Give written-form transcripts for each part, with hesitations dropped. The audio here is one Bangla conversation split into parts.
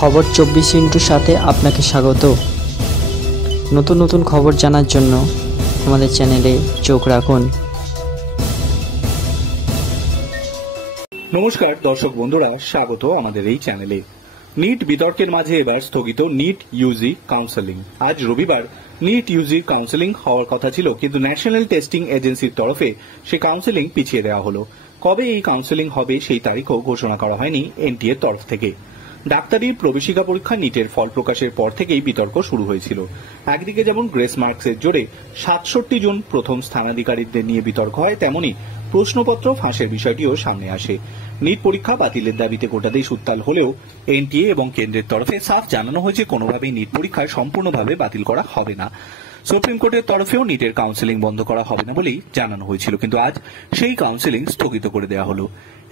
খবর 24x সাথে আপনাকে স্বাগত। নতুন নতুন খবর জানার জন্য আমাদের চ্যানেলে চোখ রাখুন। নমস্কার দর্শক বন্ধুরা, স্বাগত আমাদের এই চ্যানেলে। নিট বিতর্কের মাঝে এবার স্থগিত নিট ইউজি কাউন্সেলিং। আজ রবিবার নিট ইউজি কাউন্সেলিং হওয়ার কথা ছিল, কিন্তু ন্যাশনাল টেস্টিং এজেন্সির তরফে সে কাউন্সেলিং পিছিয়ে দেওয়া হলো। কবে এই কাউন্সেলিং হবে সেই তারিখও ঘোষণা করা হয়নি এনটিএর তরফ থেকে। ডাক্তারি প্রবেশিকা পরীক্ষা নিটের ফল প্রকাশের পর থেকেই বিতর্ক শুরু হয়েছিল। একদিকে যেমন গ্রেস মার্কসের জোরে 67 জন প্রথম স্থানাধিকারীদের নিয়ে বিতর্ক হয়, তেমনি প্রশ্নপত্র ফাঁসের বিষয়টিও সামনে আসে। নিট পরীক্ষা বাতিলের দাবিতে গোটা দেশ উত্তাল হলেও এনটিএ এবং কেন্দ্রের তরফে সাফ জানানো হয়েছে কোনোভাবেই নিট পরীক্ষা সম্পূর্ণভাবে বাতিল করা হবে না। সুপ্রিম কোর্টের তরফেও নিটের কাউন্সেলিং বন্ধ করা হবে না বলেই জানানো হয়েছিল, কিন্তু আজ সেই কাউন্সেলিং স্থগিত করে দেওয়া হলো।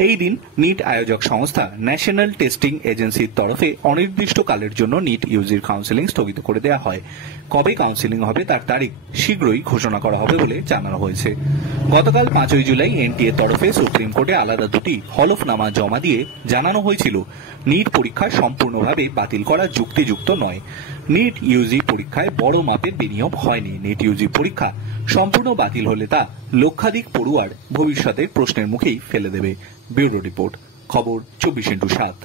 এই দিন নিট আয়োজক সংস্থা ন্যাশনাল টেস্টিং এজেন্সির তরফে অনির্দিষ্টকালের জন্য নিট ইউজির কাউন্সেলিং স্থগিত করে দেওয়া হয়। কবে কাউন্সেলিং হবে তার তারিখ শীঘ্রই ঘোষণা করা হবে বলে জানানো হয়েছে। গতকাল 5 জুলাই এনটিএর তরফে সুপ্রিম কোর্টে আলাদা দুটি হলফনামা জমা দিয়ে জানানো হয়েছিল নিট পরীক্ষা সম্পূর্ণভাবে বাতিল করা যুক্তিযুক্ত নয়। নিট ইউজি পরীক্ষায় বড় মাপের বিনিয়োগ হয়নি। নিট ইউজি পরীক্ষা সম্পূর্ণ বাতিল হলে তা লক্ষাধিক পড়ুয়ার ভবিষ্যতের প্রশ্নের মুখেই ফেলে দেবে। ব্যুরো রিপোর্ট, খবর 24x7।